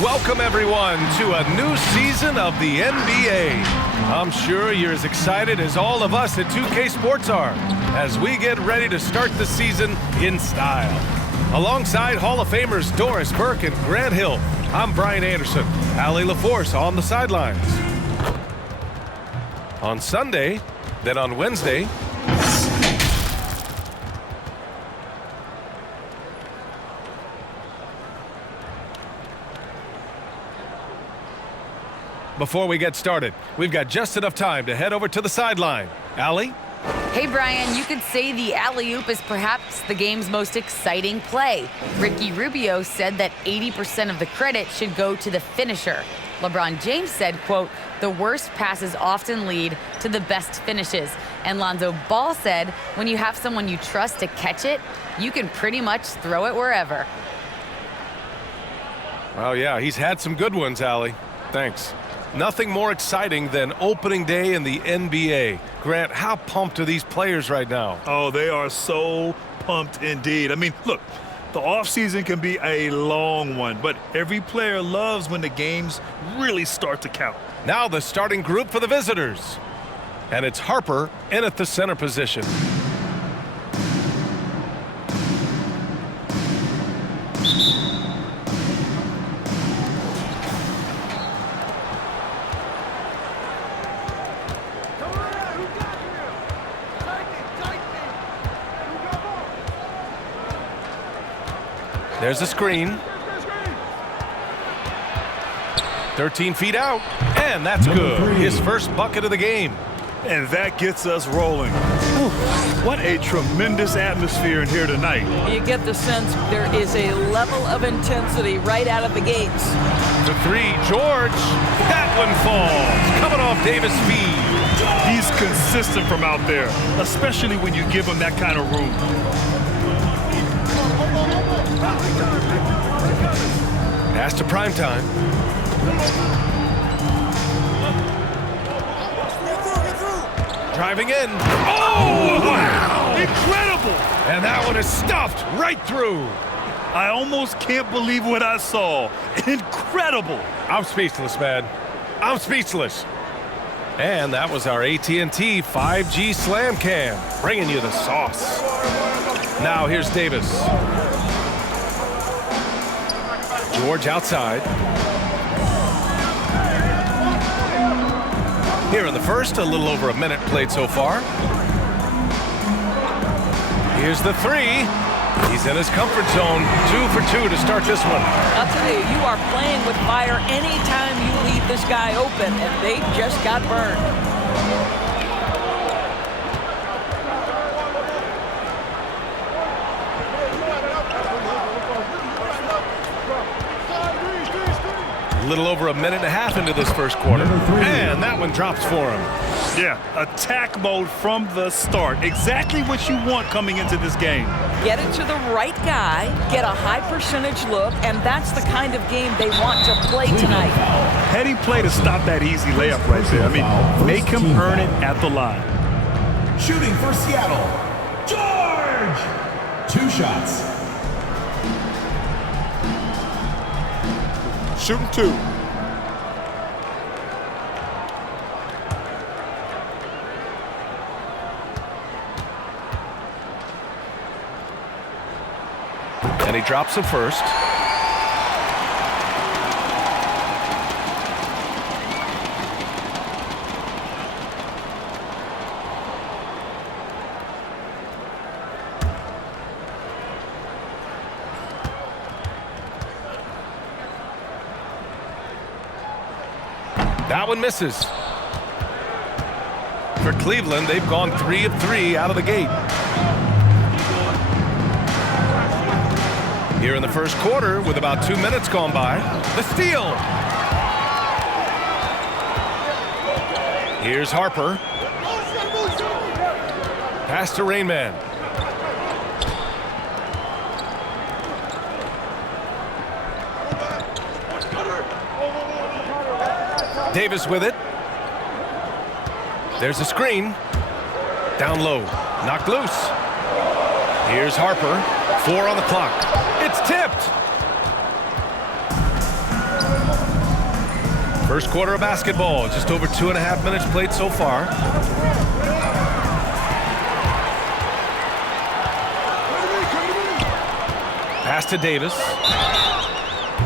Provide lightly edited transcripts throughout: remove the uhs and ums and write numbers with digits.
Welcome, everyone, to a new season of the NBA. I'm sure you're as excited as all of us at 2K Sports are as we get ready to start the season in style. Alongside Hall of Famers Doris Burke and Grant Hill, I'm Brian Anderson. Allie LaForce on the sidelines. On Sunday, then on Wednesday, before we get started, we've got just enough time to head over to the sideline. Allie? Hey, Brian, you could say the alley-oop is perhaps the game's most exciting play. Ricky Rubio said that 80% of the credit should go to the finisher. LeBron James said, quote, the worst passes often lead to the best finishes. And Lonzo Ball said, when you have someone you trust to catch it, you can pretty much throw it wherever. Oh, yeah, he's had some good ones, Allie. Thanks. Nothing more exciting than opening day in the NBA. Grant, how pumped are these players right now? Oh, they are so pumped indeed. I mean, look, the offseason can be a long one, but every player loves when the games really start to count. Now the starting group for the visitors. And it's Harper in at the center position. There's a screen. 13 feet out, and that's good. His first bucket of the game. And that gets us rolling. What a tremendous atmosphere in here tonight. You get the sense there is a level of intensity right out of the gates. The three, George. That one falls. Coming off Davis' feed. He's consistent from out there, especially when you give him that kind of room. Pass to primetime. Driving in. Oh, wow! Incredible! And that one is stuffed right through. I almost can't believe what I saw. Incredible! I'm speechless, man. I'm speechless. And that was our AT&T 5G Slam Cam, bringing you the sauce. Now here's Davis. George outside. Here in the first, a little over a minute played so far. Here's the three. He's in his comfort zone. 2 for 2 to start this one. I'll tell you, you are playing with fire anytime you leave this guy open, and they just got burned. A little over a minute and a half into this first quarter. And that one drops for him. Yeah, attack mode from the start. Exactly what you want coming into this game. Get it to the right guy, get a high percentage look, and that's the kind of game they want to play tonight. Heading play to stop that easy layup right there. I mean, make him earn it at the line. Shooting for Seattle, George! 2 shots. Shooting 2. And he drops it first. That one misses. For Cleveland, they've gone 3 of 3 out of the gate. Here in the first quarter, with about 2 minutes gone by, the steal. Here's Harper. Pass to Rainman. Davis with it. There's a screen. Down low. Knocked loose. Here's Harper. 4 on the clock. It's tipped. First quarter of basketball, just over 2.5 minutes played so far. Pass to Davis.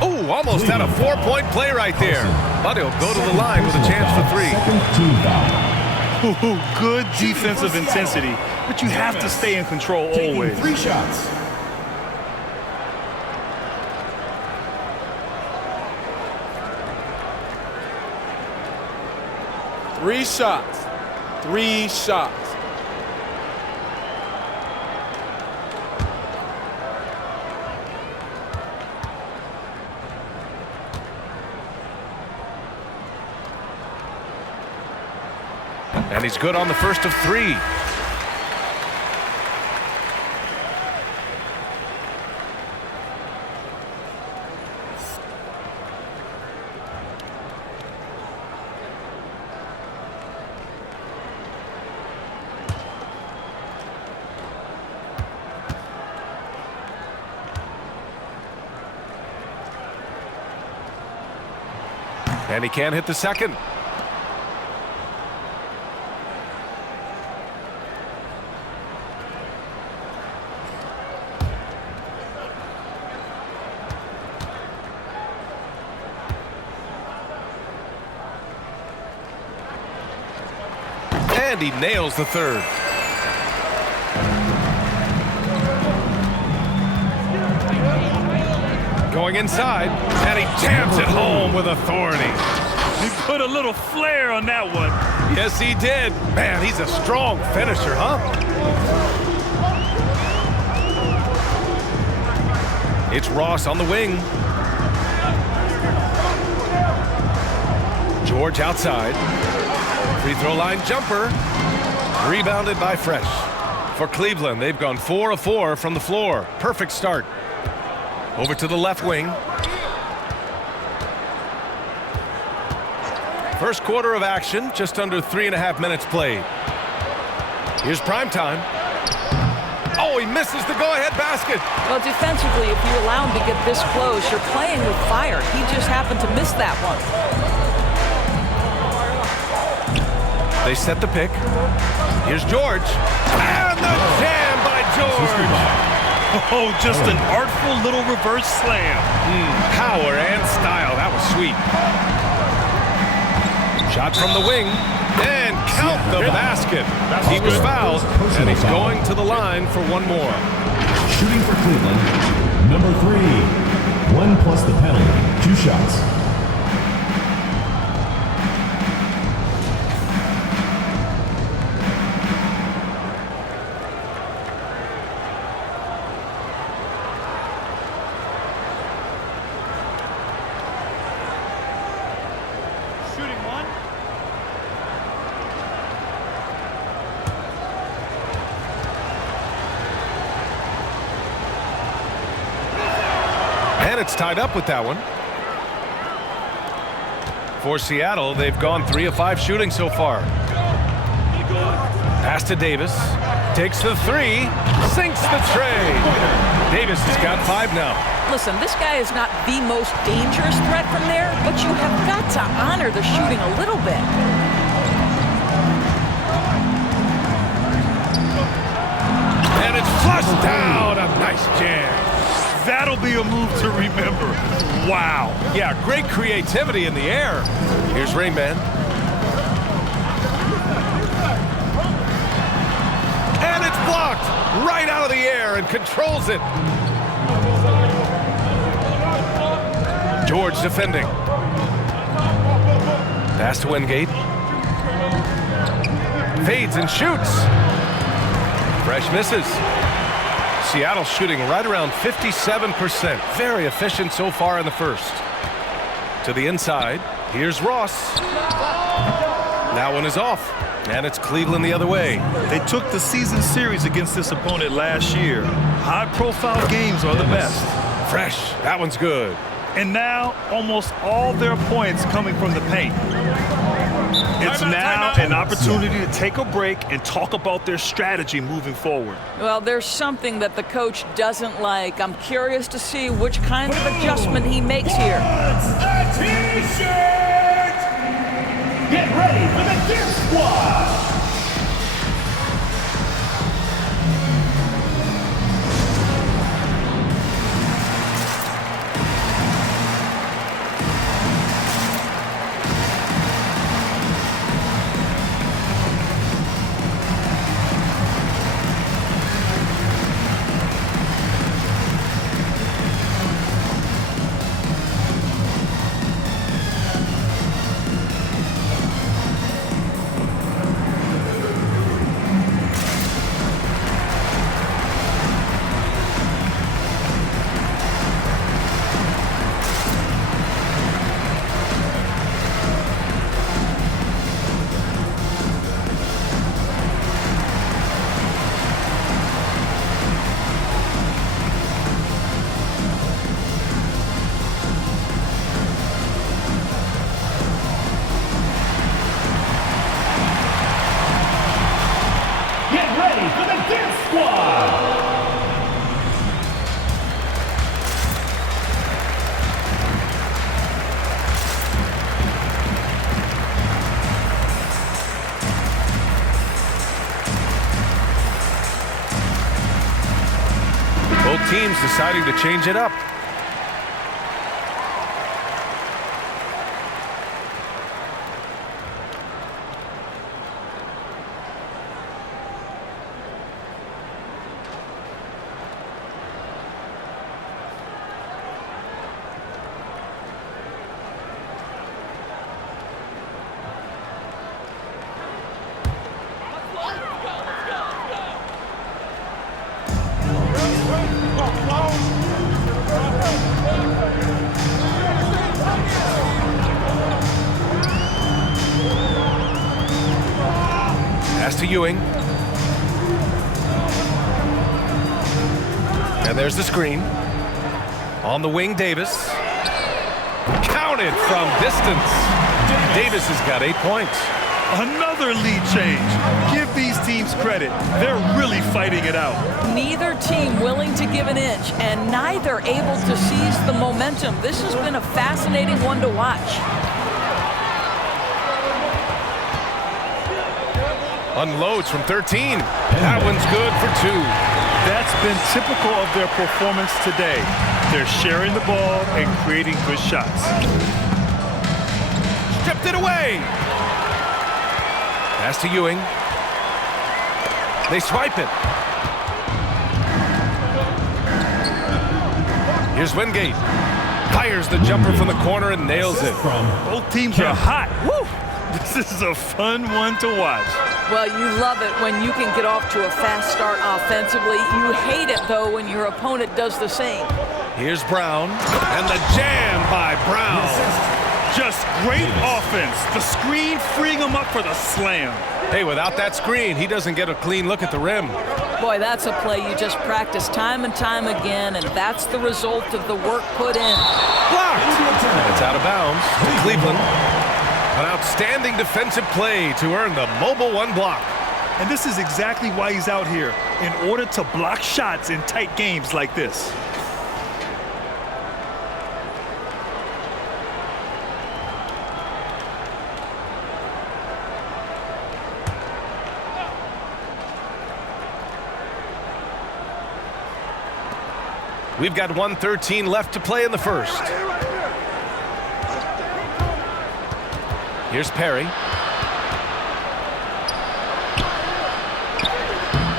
Oh, almost had a 4-point play right there. But he'll go to the line with a chance for 3. Good defensive intensity, but you have to stay in control always. 3 shots. Three shots. 3 shots. And he's good on the first of 3. And he can't hit the second. And he nails the third. Going inside, and he jams it home with authority. He put a little flair on that one. Yes, he did. Man, he's a strong finisher, huh? It's Ross on the wing. George outside. Free throw line jumper. Rebounded by Fresh. For Cleveland, they've gone 4 of 4 from the floor. Perfect start. Over to the left wing. First quarter of action, just under 3.5 minutes played. Here's primetime. Oh, he misses the go-ahead basket. Well, defensively, if you allow him to get this close, you're playing with fire. He just happened to miss that one. They set the pick. Here's George. And the jam by George. Oh, just an artful little reverse slam. Power and style. That was sweet. Shot from the wing. And count the basket. He was fouled, and he's going to the line for one more. Shooting for Cleveland, number 3. 1 plus the penalty. 2 shots. And it's tied up with that one. For Seattle, they've gone 3 of 5 shooting so far. Pass to Davis. Takes the 3. Sinks the tray. Davis has got 5 now. Listen, this guy is not the most dangerous threat from there, but you have got to honor the shooting a little bit. And it's flushed down. A nice jam. That'll be a move to remember. Wow. Yeah, great creativity in the air. Here's Rain Man. And it's blocked right out of the air and controls it. George defending. Pass to Wingate. Fades and shoots. Fresh misses. Seattle shooting right around 57%. Very efficient so far in the first. To the inside. Here's Ross. That one is off. And it's Cleveland the other way. They took the season series against this opponent last year. High-profile games are the best. Fresh. That one's good. And now, almost all their points coming from the paint. It's now an opportunity to take a break and talk about their strategy moving forward. Well, there's something that the coach doesn't like. I'm curious to see which kind of adjustment he makes here. A t-shirt! Death Squad. Both teams deciding to change it up. Pass to Ewing. And there's the screen. On the wing, Davis. Counted from distance. Davis has got 8 points. Another lead change. Give these teams credit. They're really fighting it out. Neither team willing to give an inch, and neither able to seize the momentum. This has been a fascinating one to watch. Unloads from 13. That one's good for 2. That's been typical of their performance today. They're sharing the ball and creating good shots. Stripped it away. Pass to Ewing. They swipe it. Here's Wingate. Fires the jumper from the corner and nails it. Both teams are hot. Woo! This is a fun one to watch. Well, you love it when you can get off to a fast start offensively. You hate it, though, when your opponent does the same. Here's Brown. And the jam by Brown. Just great offense. The screen freeing him up for the slam. Hey, without that screen, he doesn't get a clean look at the rim. Boy, that's a play you just practice time and time again, and that's the result of the work put in. Blocked. And it's out of bounds to Cleveland. An outstanding defensive play to earn the mobile 1 block. And this is exactly why he's out here, in order to block shots in tight games like this. We've got 1:13 left to play in the first. Here's Perry.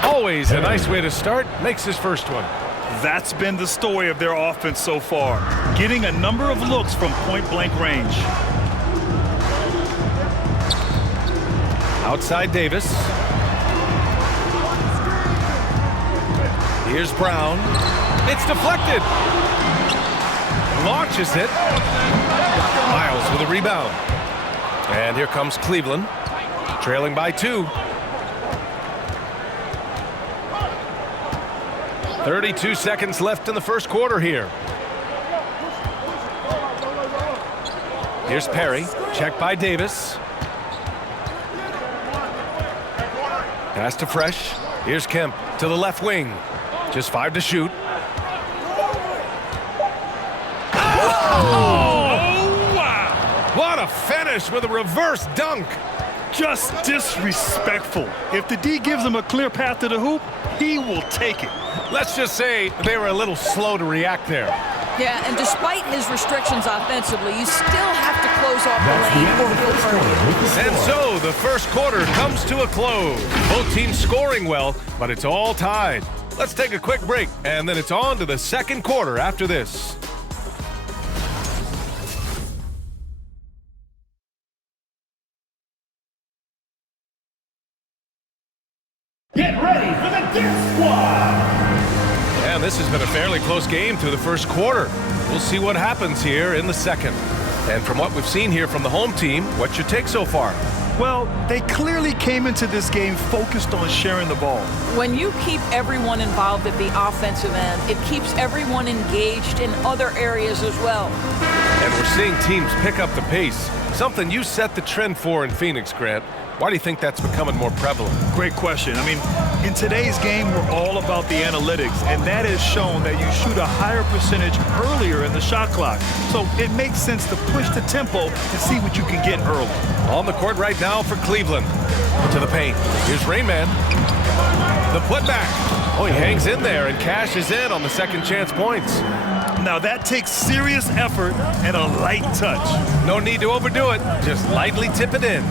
Always a nice way to start. Makes his first one. That's been the story of their offense so far, getting a number of looks from point-blank range. Outside Davis. Here's Brown. It's deflected. Launches it. Miles with a rebound. And here comes Cleveland, trailing by 2. 32 seconds left in the first quarter here. Here's Perry, checked by Davis. Pass to Fresh. Here's Kemp to the left wing. Just 5 to shoot. Oh, wow! What a finish with a reverse dunk. Just disrespectful. If the D gives him a clear path to the hoop, he will take it. Let's just say they were a little slow to react there. Yeah, and despite his restrictions offensively, you still have to close off the lane or he'll burn you. And so the first quarter comes to a close. Both teams scoring well, but it's all tied. Let's take a quick break, and then it's on to the second quarter after this. Get ready for the Death Squad! And this has been a fairly close game through the first quarter. We'll see what happens here in the second. And from what we've seen here from the home team, what's your take so far? Well, they clearly came into this game focused on sharing the ball. When you keep everyone involved at the offensive end, it keeps everyone engaged in other areas as well. And we're seeing teams pick up the pace, something you set the trend for in Phoenix, Grant. Why do you think that's becoming more prevalent? Great question. I mean, in today's game, we're all about the analytics, and that has shown that you shoot a higher percentage earlier in the shot clock. So it makes sense to push the tempo and see what you can get early. On the court right now for Cleveland. To the paint. Here's Rain Man. The putback. Oh, he hangs in there and cashes in on the second chance points. Now that takes serious effort and a light touch. No need to overdo it. Just lightly tip it in.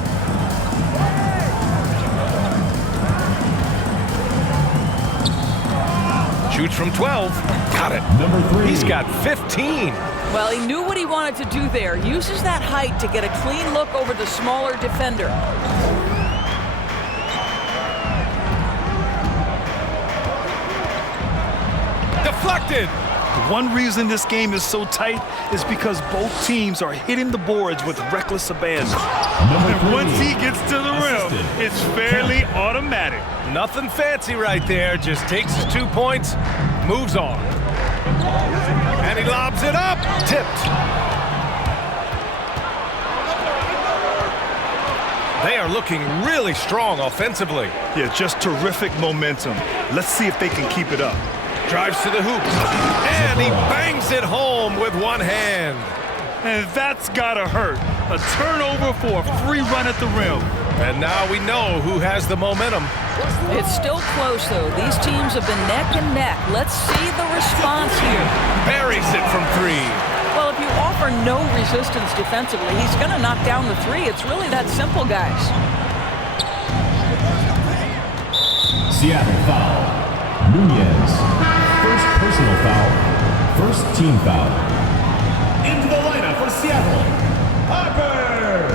Shoots from 12. Got it. Number 3. He's got 15. Well, he knew what he wanted to do there. Uses that height to get a clean look over the smaller defender. Deflected. One reason this game is so tight is because both teams are hitting the boards with reckless abandon. And once he gets to the rim, it's fairly automatic. Nothing fancy right there. Just takes his 2 points, moves on. And he lobs it up. Tipped. They are looking really strong offensively. Yeah, just terrific momentum. Let's see if they can keep it up. Drives to the hoop. And he bangs it home with one hand. And that's gotta hurt. A turnover for a free run at the rim. And now we know who has the momentum. It's still close, though. These teams have been neck and neck. Let's see the response here. Buries it from 3. Well, if you offer no resistance defensively, he's going to knock down the 3. It's really that simple, guys. Seattle foul. Nunez. First personal foul. First team foul. Into the lineup for Seattle. Harper.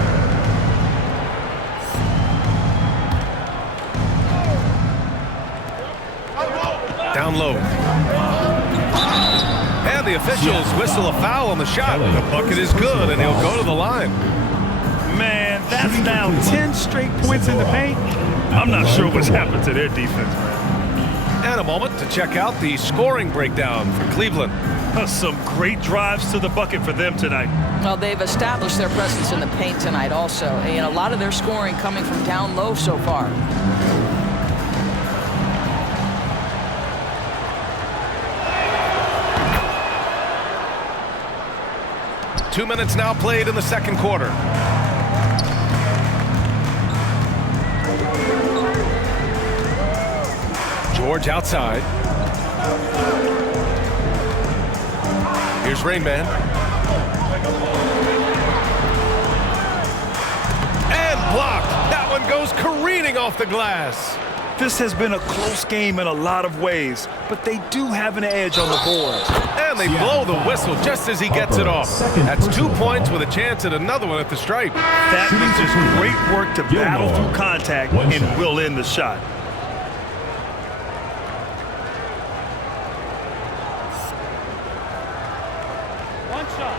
Down low. And the officials whistle a foul on the shot. The bucket is good, and he'll go to the line. Man, that's now 10 straight points in the paint. I'm not sure what's happened to their defense, man. And a moment to check out the scoring breakdown for Cleveland. Some great drives to the bucket for them tonight. Well, they've established their presence in the paint tonight also, and a lot of their scoring coming from down low so far. Two minutes now played in the second quarter. George outside. Here's Rain Man. And blocked. That one goes careening off the glass. This has been a close game in a lot of ways, but they do have an edge on the board. And they blow the whistle just as he gets it off. That's 2 points with a chance at another one at the stripe. That means just great work to battle through contact and will end the shot. One shot.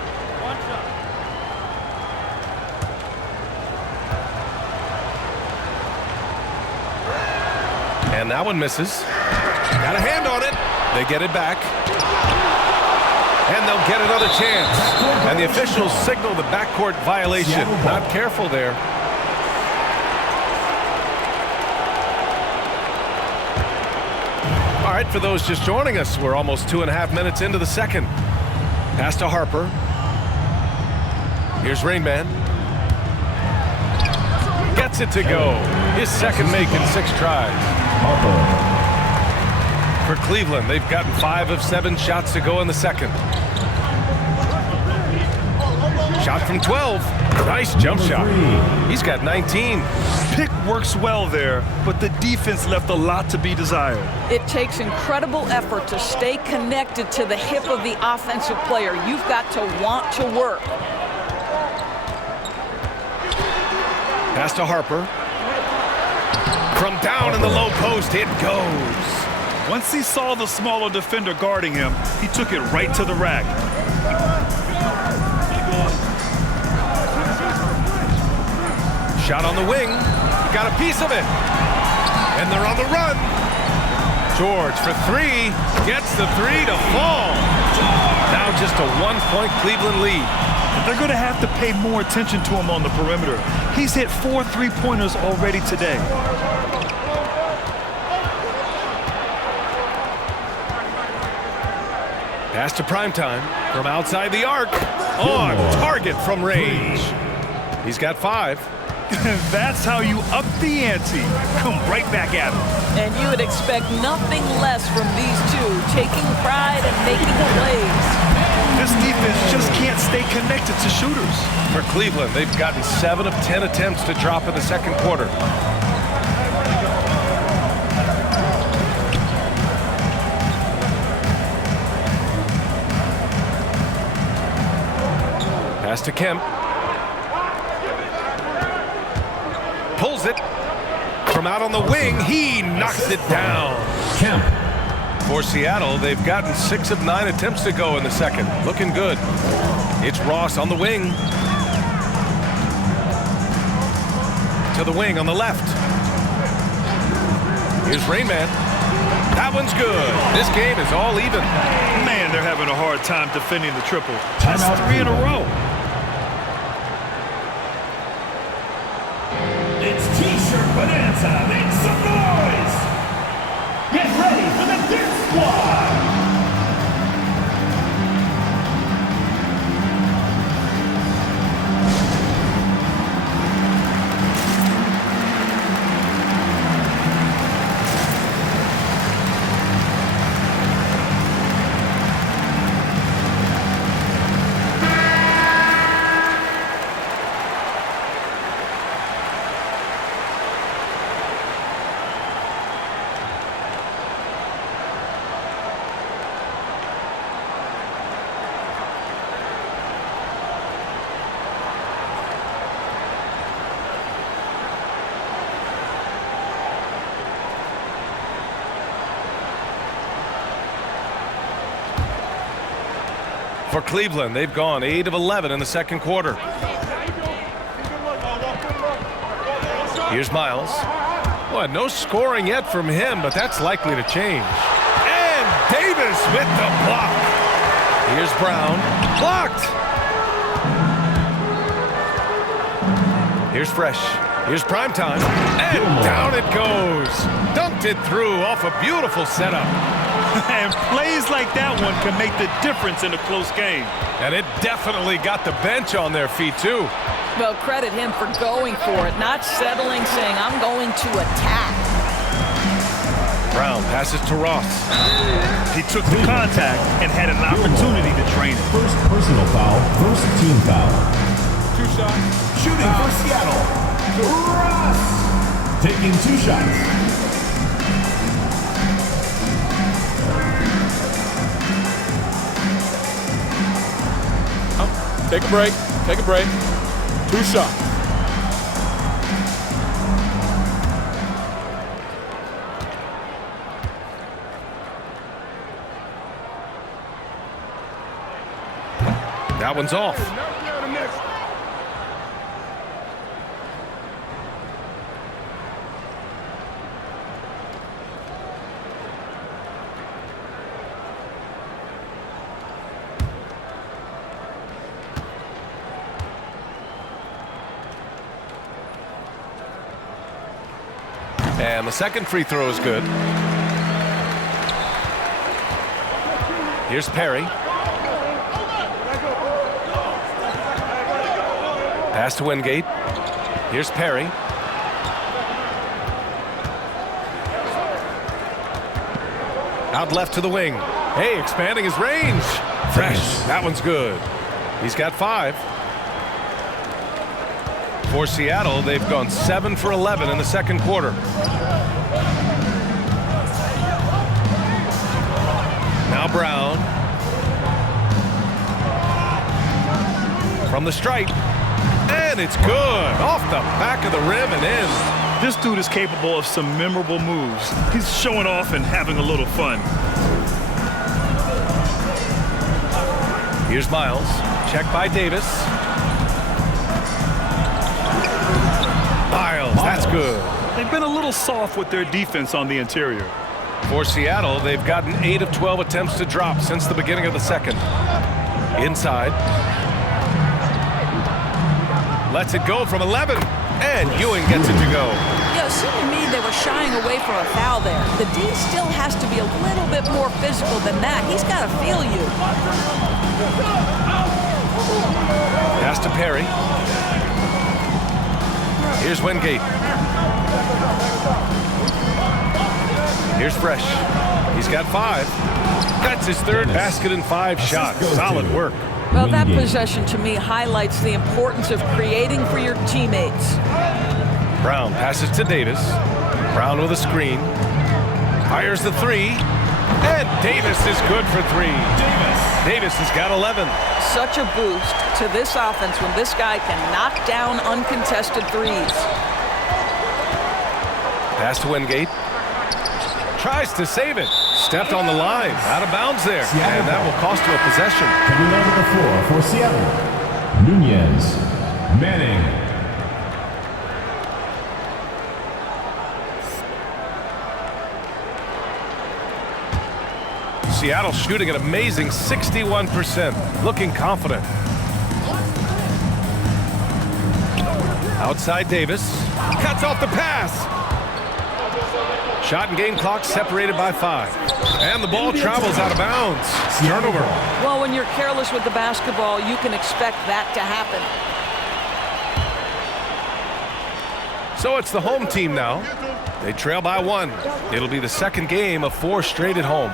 And that one misses. Got a hand on it. They get it back. And they'll get another chance. And the officials signal the backcourt violation. Not careful there. All right, for those just joining us, we're almost 2.5 minutes into the second. Pass to Harper. Here's Rain Man. Gets gets it to go. His second make in 6 tries. Harper. For Cleveland, they've gotten 5 of 7 shots to go in the second. Shot from 12. Nice jump shot. He's got 19. Pick works well there, but the defense left a lot to be desired. It takes incredible effort to stay connected to the hip of the offensive player. You've got to want to work. Pass to Harper. From down in the low post, it goes. Once he saw the smaller defender guarding him, he took it right to the rack. Shot on the wing. He got a piece of it. And they're on the run. George for 3. Gets the 3 to fall. Now just a 1-point Cleveland lead. They're going to have to pay more attention to him on the perimeter. He's hit 4 3-pointers already today. Pass to Primetime from outside the arc. On target from range. He's got 5. That's how you up the ante. Come right back at him. And you would expect nothing less from these two, taking pride and making plays. This defense just can't stay connected to shooters. For Cleveland, they've gotten 7 of 10 attempts to drop in the second quarter. Pass to Kemp. Pulls it. From out on the wing, he knocks it down. Kemp. For Seattle, they've gotten 6 of 9 attempts to go in the second. Looking good. It's Ross on the wing. To the wing on the left. Here's Rainman. That one's good. This game is all even. Man, they're having a hard time defending the triple. Timeout. That's 3 in a row. It's T-shirt bonanza. Make some noise. Get ready for the Dirt Squad. For Cleveland, they've gone 8 of 11 in the second quarter. Here's Miles. Well, no scoring yet from him, but that's likely to change. And Davis with the block. Here's Brown. Blocked. Here's Fresh. Here's Primetime. And down it goes. Dunked it through off a beautiful setup. And plays like that one can make the difference in a close game. And it definitely got the bench on their feet, too. Well, credit him for going for it, not settling, saying, I'm going to attack. Brown passes to Ross. He took the contact and had an opportunity to train it. First personal foul, first team foul. 2 shots. Shooting for Seattle, Ross. Taking 2 shots. Take a break. Take a break. 2 shots. That one's off. And the second free throw is good. Here's Perry. Pass to Wingate. Here's Perry. Out left to the wing. Hey, expanding his range. Fresh. That one's good. He's got 5. For Seattle, they've gone 7 for 11 in the second quarter. Now Brown. From the stripe. And it's good. Off the back of the rim and in. This dude is capable of some memorable moves. He's showing off and having a little fun. Here's Miles. Check by Davis. Miles, that's good. They've been a little soft with their defense on the interior. For Seattle, they've gotten 8 of 12 attempts to drop since the beginning of the second. Inside. Lets it go from 11. And Ewing gets it to go. Yeah, it seemed to me they were shying away from a foul there. The D still has to be a little bit more physical than that. He's got to feel you. Pass to Perry. Here's Wingate. Here's Fresh. He's got 5. That's his third basket in 5 shots. Solid work. Well, that possession to me highlights the importance of creating for your teammates. Brown passes to Davis. Brown with a screen. Fires the 3. And Davis is good for 3. Davis has got 11. Such a boost to this offense when this guy can knock down uncontested threes. Pass to Wingate. Tries to save it. Stepped on the line. Out of bounds there. And that will cost you a possession. Coming onto the floor for Seattle, Nunez, Manning. Seattle shooting an amazing 61%. Looking confident. Outside Davis. Cuts off the pass. Shot and game clock separated by 5. And the ball travels out of bounds. Turnover. Well, when you're careless with the basketball, you can expect that to happen. So it's the home team now. They trail by 1. It'll be the second game of 4 straight at home.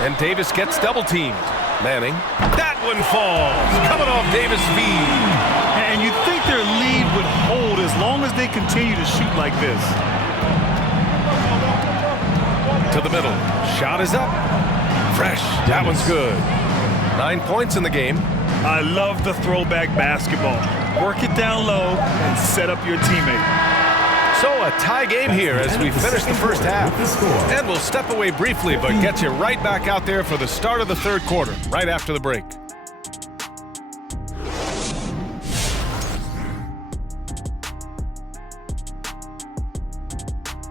And Davis gets double teamed. Manning. That one falls. Coming off Davis' feed. And you'd think their lead would hold as long as they continue to shoot like this. To the middle. Shot is up. Fresh. That one's good. 9 points in the game. I love the throwback basketball. Work it down low and set up your teammate. So a tie game here as we finish the first half. And we'll step away briefly, but get you right back out there for the start of the third quarter, right after the break.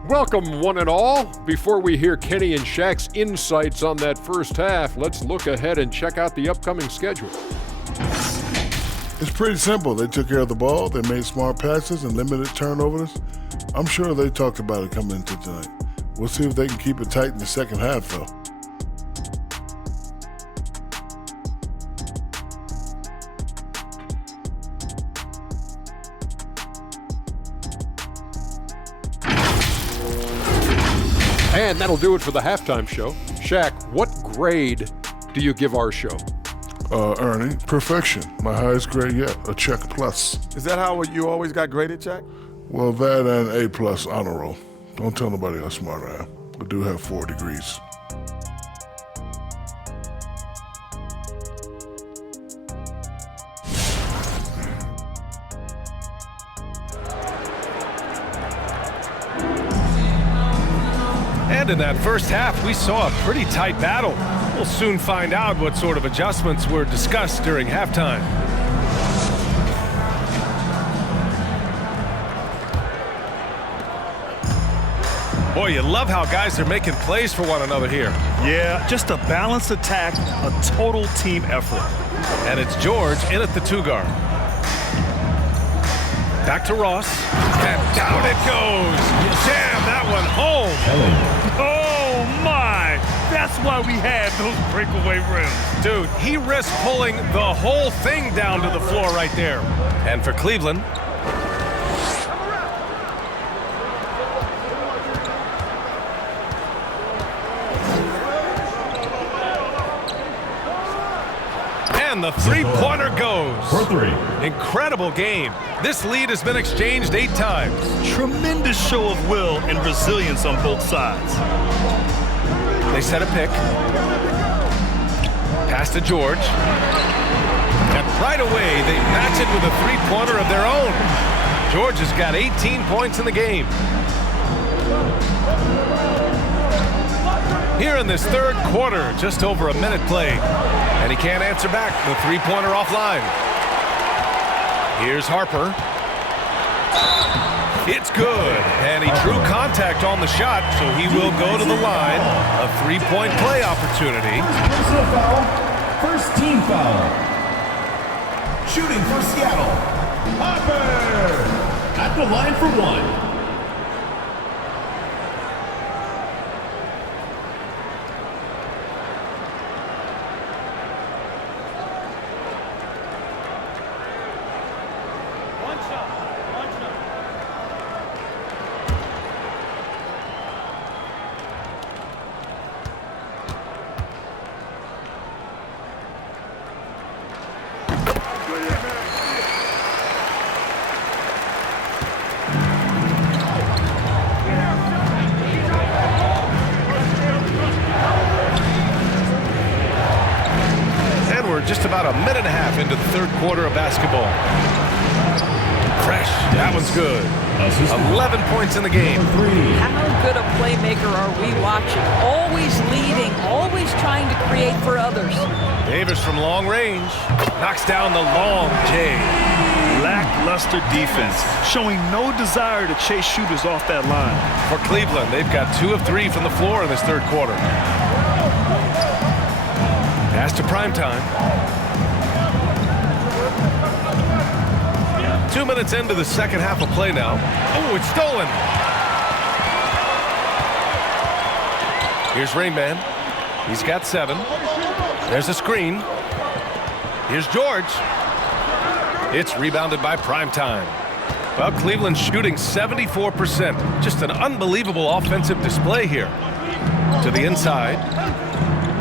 Welcome, one and all. Before we hear Kenny and Shaq's insights on that first half, let's look ahead and check out the upcoming schedule. It's pretty simple. They took care of the ball, they made smart passes and limited turnovers. I'm sure they talked about it coming into tonight. We'll see if they can keep it tight in the second half, though. And that'll do it for the halftime show. Shaq, what grade do you give our show? Ernie, perfection. My highest grade yet, a check plus. Is that how you always got graded, Jack? Well, that and A plus honor roll. Don't tell nobody how smart I am. I do have 4 degrees. And in that first half, we saw a pretty tight battle. We'll soon find out what sort of adjustments were discussed during halftime. Boy, you love how guys are making plays for one another here. Yeah, just a balanced attack, a total team effort. And it's George in at the 2 guard. Back to Ross. And down it goes. Jam that one home. Oh, my. That's why we had those breakaway rims. Dude, he risked pulling the whole thing down to the floor right there. And for Cleveland, And the three-pointer goes. For three. Incredible game. This lead has been exchanged 8 times. Tremendous show of will and resilience on both sides. They set a pick. Pass to George. And right away, they match it with a three-pointer of their own. George has got 18 points in the game. Here in this third quarter, just over a minute played. And he can't answer back. The three-pointer offline. Here's Harper. It's good. And he drew contact on the shot, so he will go to the line. A three-point play opportunity. Personal foul. First team foul. Shooting for Seattle. Harper at the line for one. Just about a minute and a half into the third quarter of basketball. Fresh. That one's good. 11 points in the game. How good a playmaker are we watching? Always leading, always trying to create for others. Davis from long range. Knocks down the long J. Lackluster defense, showing no desire to chase shooters off that line. For Cleveland, they've got 2 of 3 from the floor in this third quarter. Pass to Primetime. 2 minutes into the second half of play now. Oh, it's stolen. Here's Rainman. He's got 7. There's a screen. Here's George. It's rebounded by Primetime. Well, Cleveland's shooting 74%. Just an unbelievable offensive display here. To the inside.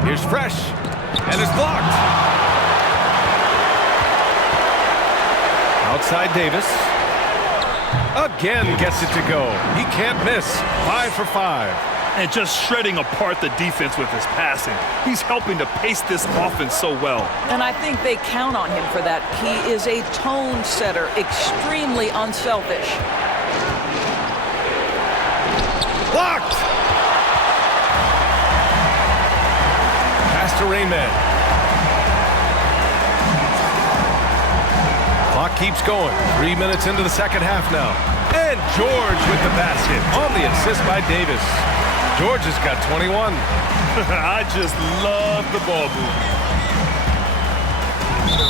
Here's Fresh. And it's blocked. Outside Davis. Again gets it to go. He can't miss. 5 for 5. And just shredding apart the defense with his passing. He's helping to pace this offense so well. And I think they count on him for that. He is a tone setter, extremely unselfish. Blocked. To Rainman. Clock keeps going. 3 minutes into the second half now. And George with the basket on the assist by Davis. George has got 21. I just love the ball movement.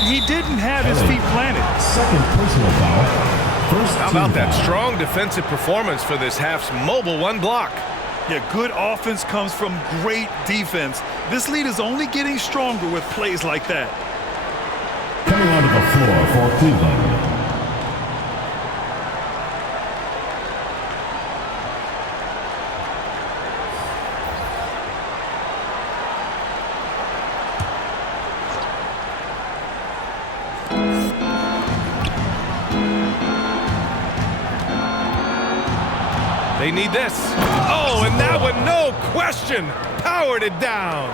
He didn't have his feet planted. Second personal foul. First How about that strong defensive performance for this half's mobile one block? Yeah, good offense comes from great defense. This lead is only getting stronger with plays like that. Coming onto the floor for Cleveland. They need this. Oh, and that one, no question, powered it down.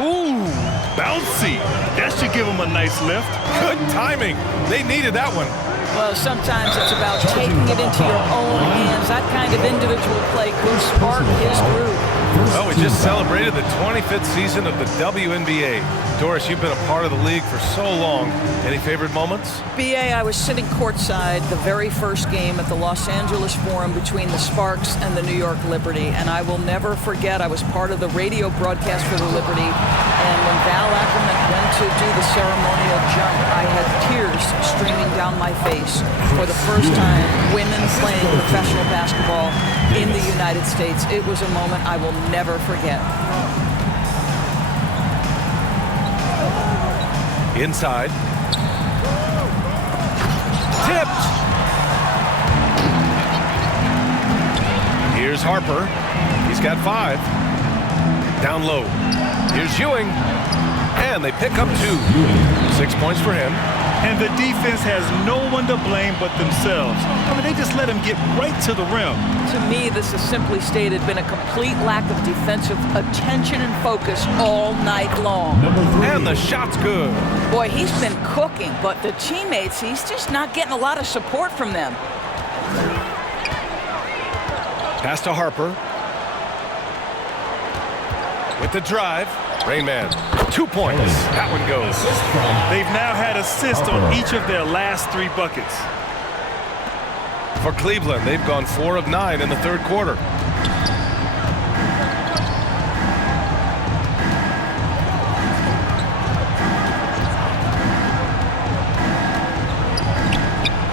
Ooh, bouncy. That should give him a nice lift. Good timing. They needed that one. Well, sometimes it's about taking it into your own hands. That kind of individual play could spark his groove. Well, we just celebrated the 25th season of the WNBA. Doris, you've been a part of the league for so long. Any favorite moments? BA, I was sitting courtside the very first game at the Los Angeles Forum between the Sparks and the New York Liberty, and I will never forget I was part of the radio broadcast for the Liberty, and when Val Ackerman went to do the ceremonial jump, I had tears streaming down my face for the first time women playing professional basketball in the United States. It was a moment I will never forget. Inside. Tipped. Here's Harper. He's got 5. Down low. Here's Ewing. And they pick up 2. 6 points for him. And the defense has no one to blame but themselves. I mean, they just let him get right to the rim. To me, this has simply stated been a complete lack of defensive attention and focus all night long. And the shot's good. Boy, he's been cooking, but the teammates, he's just not getting a lot of support from them. Pass to Harper. With the drive. Rain Man, 2 points. That one goes. They've now had assists on each of their last 3 buckets. For Cleveland, they've gone 4 of 9 in the third quarter.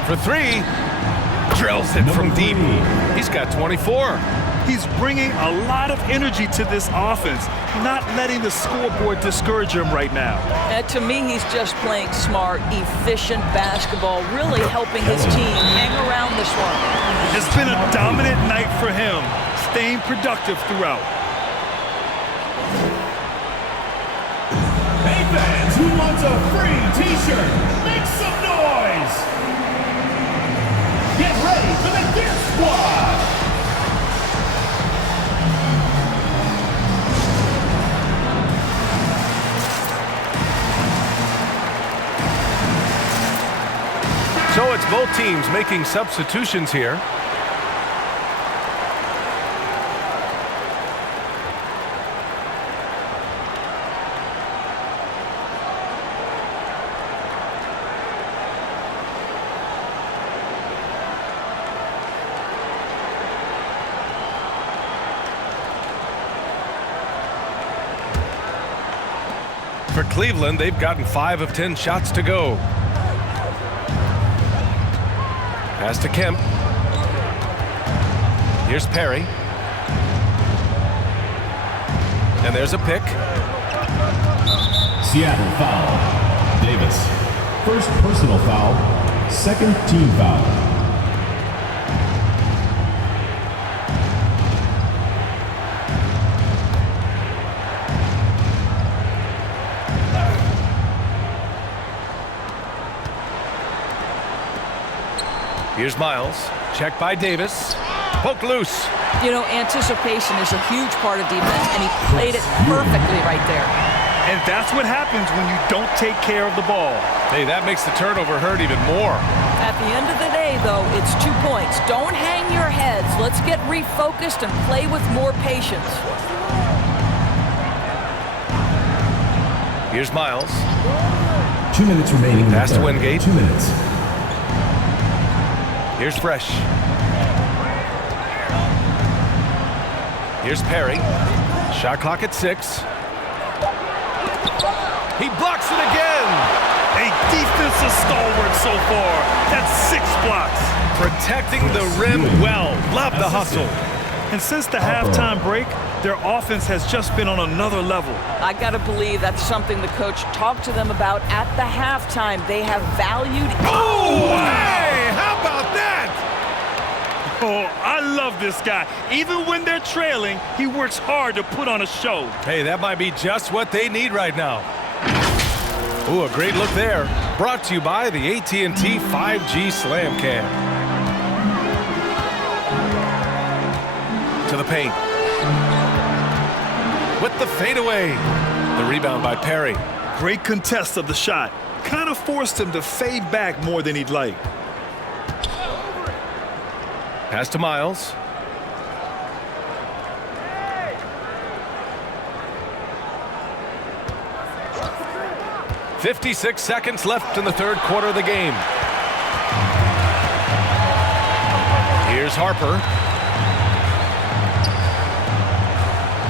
For 3, drills it from deep. He's got 24. He's bringing a lot of energy to this offense, not letting the scoreboard discourage him right now. And to me, he's just playing smart, efficient basketball, really helping his team hang around this one. It's been a dominant night for him, staying productive throughout. Hey fans, who wants a free t-shirt? Make some noise! Get ready for the Gear Squad! So it's both teams making substitutions here. For Cleveland, they've gotten 5 of 10 shots to go. Pass to Kemp. Here's Perry. And there's a pick. Seattle foul. Davis. First personal foul. Second team foul. Here's Miles. Check by Davis. Poke loose. You know, anticipation is a huge part of defense, and he played it perfectly right there. And that's what happens when you don't take care of the ball. Hey, that makes the turnover hurt even more. At the end of the day, though, it's 2 points. Don't hang your heads. Let's get refocused and play with more patience. Here's Miles. 2 minutes remaining. Pass to Wingate. 2 minutes. Here's Fresh. Here's Perry. Shot clock at 6. He blocks it again. A defensive stalwart so far. That's 6 blocks. Protecting the rim well. Love the hustle. And since the halftime break, their offense has just been on another level. I got to believe that's something the coach talked to them about at the halftime. They have valued. Oh, hey, how about that? Oh, I love this guy. Even when they're trailing, he works hard to put on a show. Hey, that might be just what they need right now. Ooh, a great look there. Brought to you by the AT&T 5G Slam Cam. To the paint. With the fadeaway. The rebound by Perry. Great contest of the shot. Kind of forced him to fade back more than he'd like. Pass to Miles. "56 seconds left in the third quarter of the game. Here's Harper.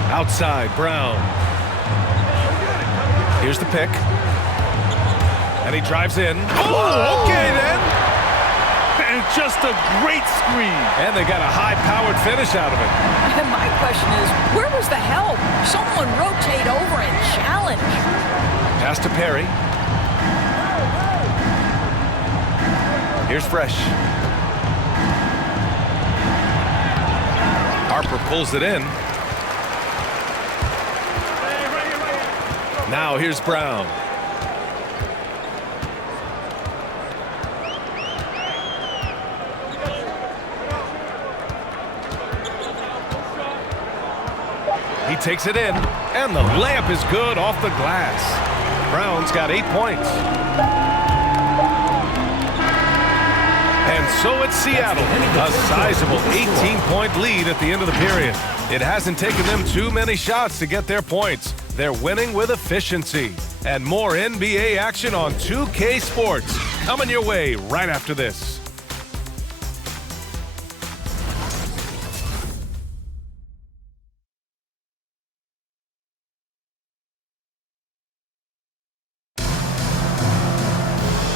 Outside, Brown. Here's the pick. And he drives in. Oh, okay then. And just a great screen. And they got a high-powered finish out of it. And my question is, where was the help? Someone rotate over and challenge. Pass to Perry. Here's Fresh. Harper pulls it in. Now here's Brown. He takes it in, and the layup is good off the glass. Brown's got 8 points. And so it's Seattle, a sizable 18-point lead at the end of the period. It hasn't taken them too many shots to get their points. They're winning with efficiency. And more NBA action on 2K Sports coming your way right after this.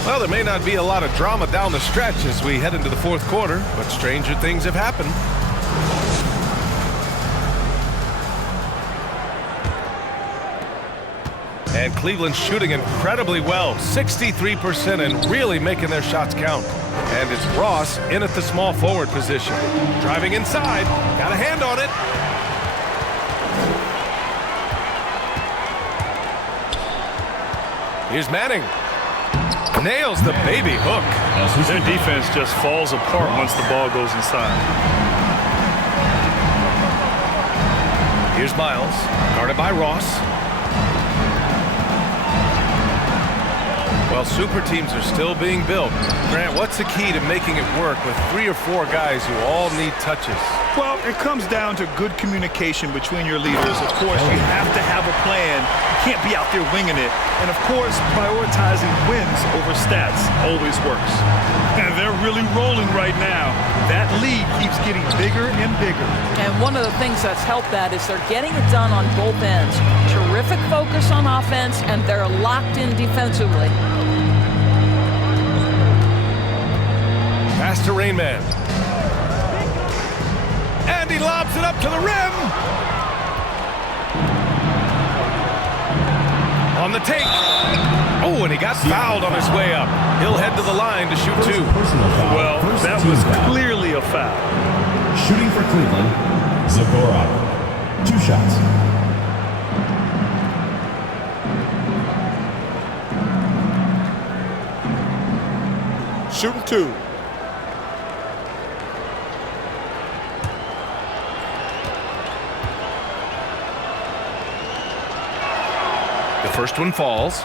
Well, there may not be a lot of drama down the stretch as we head into the fourth quarter, but stranger things have happened. And Cleveland's shooting incredibly well, 63%, and really making their shots count. And it's Ross in at the small forward position. Driving inside, got a hand on it. Here's Manning. Nails the baby hook. Their defense just falls apart once the ball goes inside. Here's Miles, guarded by Ross. Well, super teams are still being built. Grant, what's the key to making it work with 3 or 4 guys who all need touches? Well, it comes down to good communication between your leaders. Of course, you have to have a plan. You can't be out there winging it. And, of course, prioritizing wins over stats always works. And they're really rolling right now. That lead keeps getting bigger and bigger. And one of the things that's helped that is they're getting it done on both ends. Terrific focus on offense, and they're locked in defensively. Pass to Rain Man. And he lobs it up to the rim. On the take. Oh, and he got fouled on his way up. He'll head to the line to shoot 2. Well, that was clearly a foul. Shooting for Cleveland, Zagorov. 2 shots. Shooting 2. The first one falls.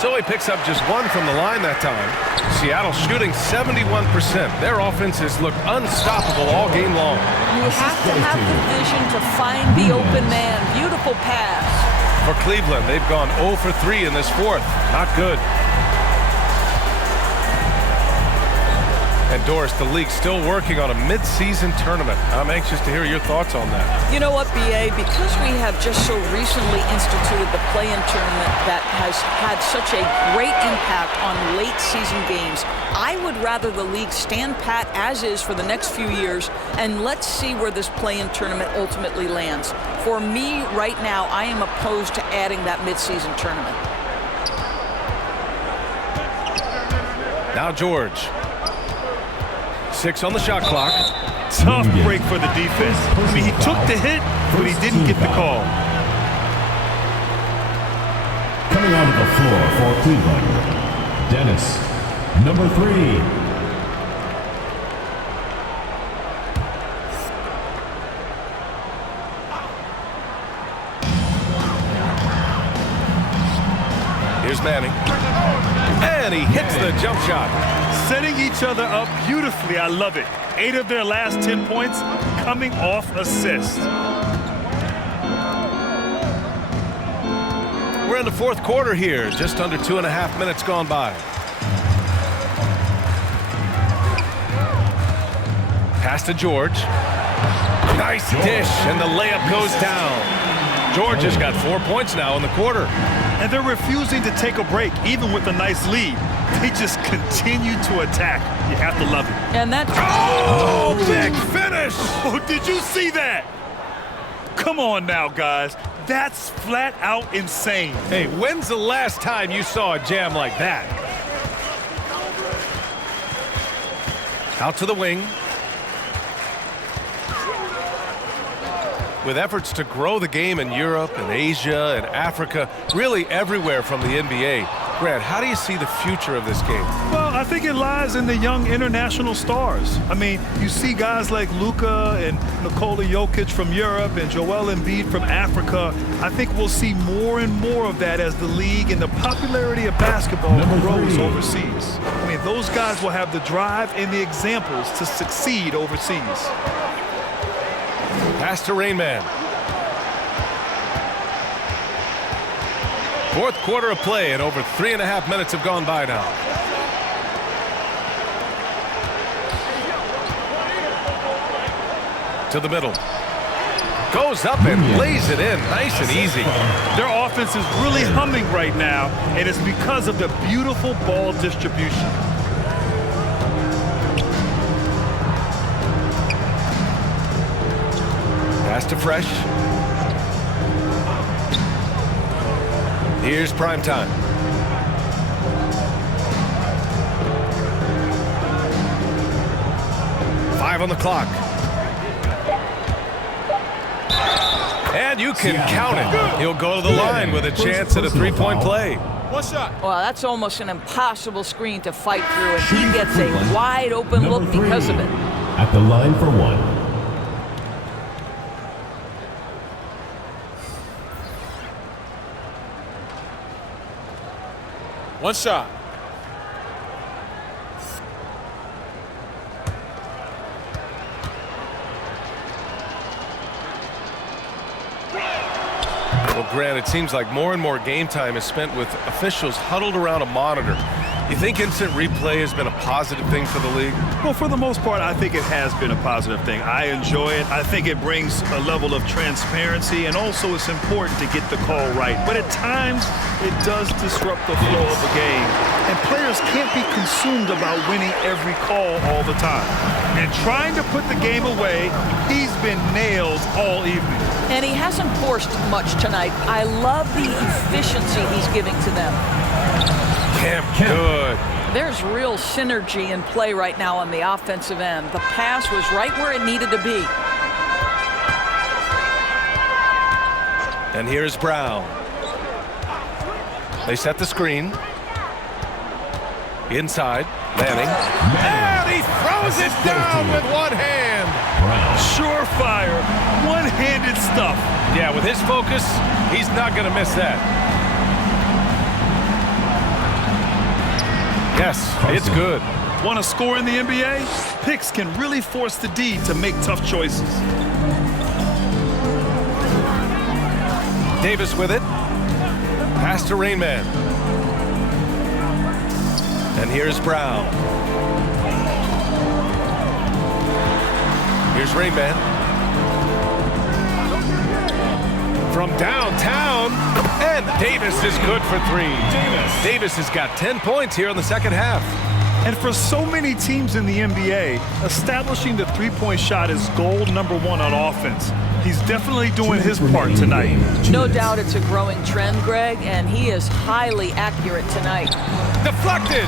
So he picks up just 1 from the line that time. Seattle shooting 71%. Their offenses look unstoppable all game long. You have to have the vision to find the open man. Beautiful pass. For Cleveland, they've gone 0 for 3 in this fourth. Not good. And Doris, the league's still working on a mid-season tournament. I'm anxious to hear your thoughts on that. You know what, B.A.? Because we have just so recently instituted the play-in tournament that has had such a great impact on late-season games, I would rather the league stand pat as is for the next few years, and let's see where this play-in tournament ultimately lands. For me, right now, I am opposed to adding that mid-season tournament. Now George. 6 on the shot clock. Tough break for the defense. I mean, he took the hit, but he didn't get the call. Coming onto the floor for Cleveland, Dennis, number 3. Here's Manning. And he hits the jump shot. Setting each other up beautifully. I love it. 8 of their last 10 points coming off assists. We're in the fourth quarter here. Just under 2.5 minutes gone by. Pass to George. Nice dish, and the layup goes down. George has got 4 points now in the quarter. And they're refusing to take a break, even with a nice lead. They just continue to attack. You have to love it. And that... Oh, big finish! Oh, did you see that? Come on now, guys. That's flat out insane. Hey, when's the last time you saw a jam like that? Out to the wing. With efforts to grow the game in Europe and Asia and Africa, really everywhere from the NBA. Grant, how do you see the future of this game? Well, I think it lies in the young international stars. I mean, you see guys like Luka and Nikola Jokic from Europe and Joel Embiid from Africa. I think we'll see more and more of that as the league and the popularity of basketball grows overseas. I mean, those guys will have the drive and the examples to succeed overseas. Pass to Rain Man. Fourth quarter of play, and over 3.5 minutes have gone by now. To the middle. Goes up and lays it in, nice and easy. Their offense is really humming right now, and it's because of the beautiful ball distribution. Pass to Fresh. Here's prime time. Five on the clock. And you can count it. He'll go to the line with a chance at a three-point play. One shot. Well, that's almost an impossible screen to fight through, and he gets a wide open look because of it. At the line for one. One shot. Well, Grant, it seems like more and more game time is spent with officials huddled around a monitor. You think instant replay has been a positive thing for the league? Well, for the most part, I think it has been a positive thing. I enjoy it. I think it brings a level of transparency, and also it's important to get the call right. But at times, it does disrupt the flow of the game, and players can't be consumed about winning every call all the time. And trying to put the game away, he's been nailed all evening. And he hasn't forced much tonight. I love the efficiency he's giving to them. Kemp, good. There's real synergy in play right now on the offensive end. The pass was right where it needed to be. And here's Brown. They set the screen. Inside, Manning. And he throws it down with one hand. Surefire, one-handed stuff. Yeah, with his focus, he's not going to miss that. Yes, it's good. Want to score in the NBA? Picks can really force the D to make tough choices. Davis with it. Pass to Rain Man. And here's Brown. Here's Rain Man. From downtown, and Davis is good for three. Davis has got 10 points here in the second half. And for so many teams in the NBA, establishing the three-point shot is goal number one on offense. He's definitely doing his part tonight. No doubt it's a growing trend, Greg, and he is highly accurate tonight. Deflected!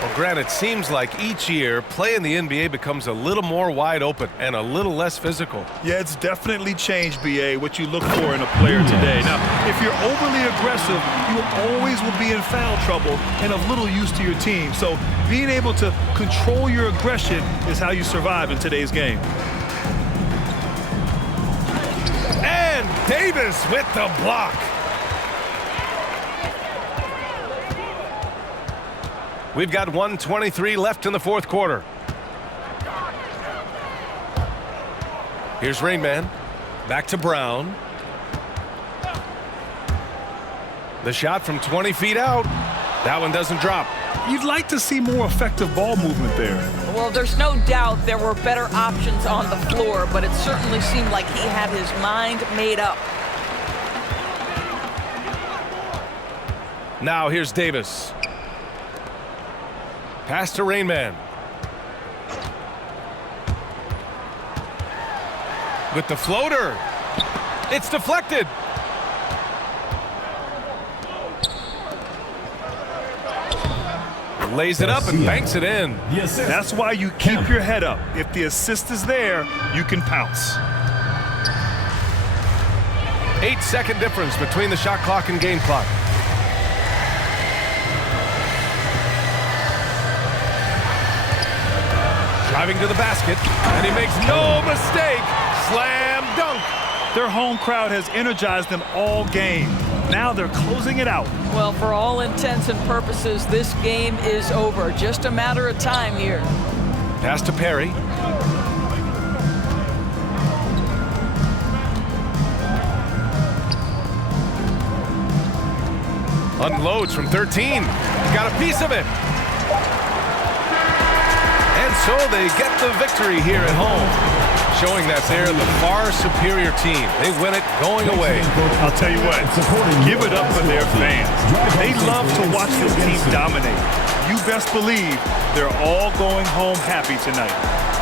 Well, Grant, it seems like each year, play in the NBA becomes a little more wide open and a little less physical. Yeah, it's definitely changed, B.A., what you look for in a player today. Now, if you're overly aggressive, you always will be in foul trouble and of little use to your team. So being able to control your aggression is how you survive in today's game. And Davis with the block. We've got 1:23 left in the fourth quarter. Here's Rain Man. Back to Brown. The shot from 20 feet out. That one doesn't drop. You'd like to see more effective ball movement there. Well, there's no doubt there were better options on the floor, but it certainly seemed like he had his mind made up. Now here's Davis. Pass to Rain Man. with the floater. It's deflected. Lays it up and banks it in. That's why you keep your head up. If the assist is there, you can pounce. 8-second difference between the shot clock and game clock. Driving to the basket, and he makes no mistake. Slam dunk. Their home crowd has energized them all game. Now they're closing it out. Well, for all intents and purposes, this game is over. Just a matter of time here. Pass to Perry. Unloads from 13. Got a piece of it. And so they get the victory here at home, showing that they're the far superior team. They win it going away. I'll tell you what, give it up for their fans. They love to watch this team dominate. You best believe they're all going home happy tonight.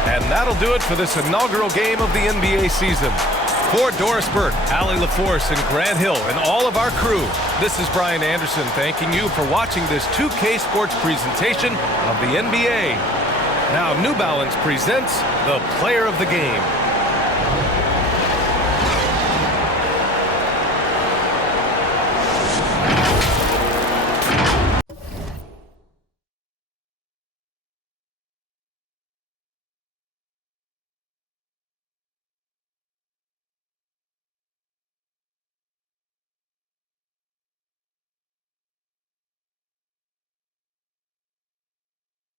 And that'll do it for this inaugural game of the NBA season. For Doris Burke, Allie LaForce, and Grant Hill, and all of our crew, this is Brian Anderson thanking you for watching this 2K Sports presentation of the NBA. Now, New Balance presents the Player of the Game.